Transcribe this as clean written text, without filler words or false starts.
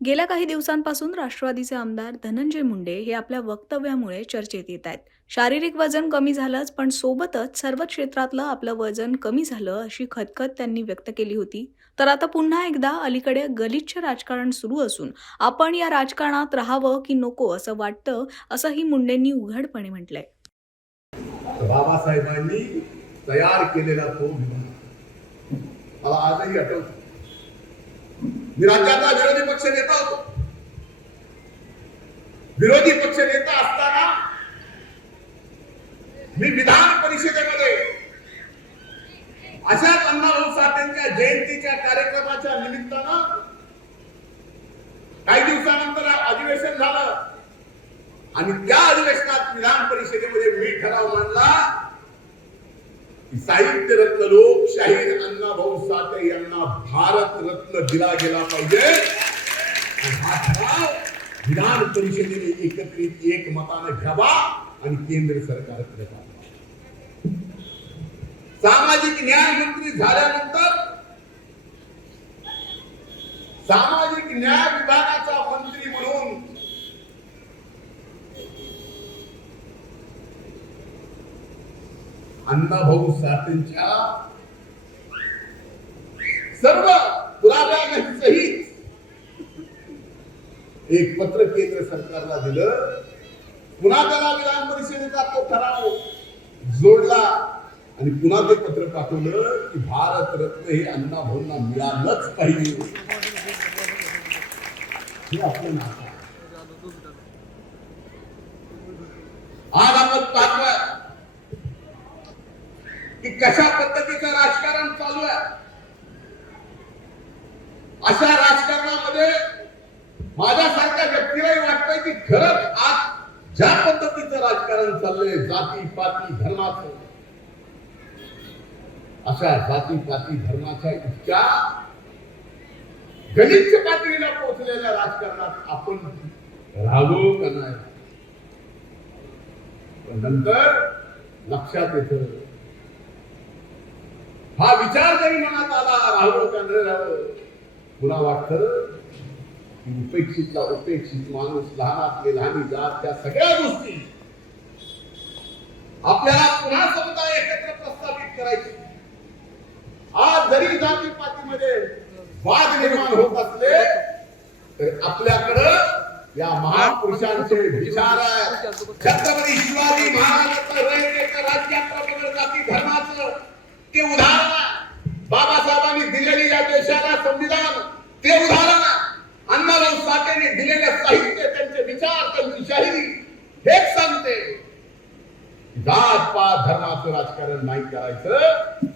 गेल्या काही दिवसांपासून राष्ट्रवादीचे आमदार धनंजय मुंडे हे आपल्या वक्तव्यामुळे चर्चेत येत आहेत. शारीरिक वजन कमी झालंच, पण सोबतच सर्व क्षेत्रातलं आपलं वजन कमी झालं अशी खदखद त्यांनी व्यक्त केली होती. तर आता पुन्हा एकदा अलीकडे गलिच्छ राजकारण सुरू असून आपण या राजकारणात राहावं की नको असं वाटतं, असंही मुंडेंनी उघडपणे म्हटलंय. बाबासाहेबांनी तयार केलेला तो विमान मला आजही आठवतो. मी राज्याचा विरोधी पक्ष नेता होतो. विरोधी पक्ष नेता असताना मी विधान परिषदेमध्ये अशाच अण्णाभाऊ साठेंच्या जयंतीच्या कार्यक्रमाच्या निमित्तानं काही दिवसानंतर अधिवेशन झालं आणि त्या अधिवेशनात विधान परिषदेमध्ये मी ठराव मांडला की साहित्य रत्न लोकशाहीर अण्णाभाऊ साठे यांना भारत रत्न दिला गेला पाहिजे. हा ठराव विधान परिषदेने एकत्रित एकमताने घ्यावा आणि केंद्र सरकारकडे पाठवावा. सामाजिक न्याय मंत्री झाल्यानंतर सामाजिक न्याय विभागाचा मंत्री म्हणून अण्णाभाऊ साठेंच्या सर्व पुराव्यांसहित एक पत्र केंद्र सरकारला दिलं. पुन्हा त्याला विधान परिषदेचा तो ठराव जोडला आणि पुन्हा ते पत्र पाठवलं की भारत रत्न हे अण्णाभाऊंना मिळालंच पाहिजे. हे आपलं नातं. आज आपण पाहतोय की कशा पद्धतीचं राजकारण चालू आहे. अशा राजकारणामध्ये माझ्यासारख्या व्यक्तीलाही वाटतंय की खरंच आज ज्या पद्धतीचं राजकारण चाललंय जाती पाती धर्माचं, अशा जाती पाती धर्माच्या इतक्या गलिच्छ पातळीला पोहोचलेल्या राजकारणात आपण राहावं का नाही. पण नंतर लक्षात येतं, हा विचार जरी मनात आला राहावं का न राहावं, पुन्हा वाटतं की उपेक्षितला उपेक्षित माणूस, लहानातले लहानी जात, त्या सगळ्या गोष्टी आपल्याला पुन्हा समुदाय एकत्र प्रस्थापित करायचे. आज जरी जातीपातीमध्ये वाद निर्माण होत असले तर आपल्याकडं या महापुरुषांचे विचार आहे. छत्रपती शिवाजी महाराजांचं रयतेचं राज्याप्रमाणे जाती धर्माचं ते उदाहरण आहे. बाबासाहेबांनी दिलेली या देशाला संविधान ते उदाहरण आहे. अण्णाभाऊ साठेने दिलेले साहित्य, त्यांचे विचार, त्यांची शाहिरी हेच सांगते. जात पात धर्माचं राजकारण नाही करायचं.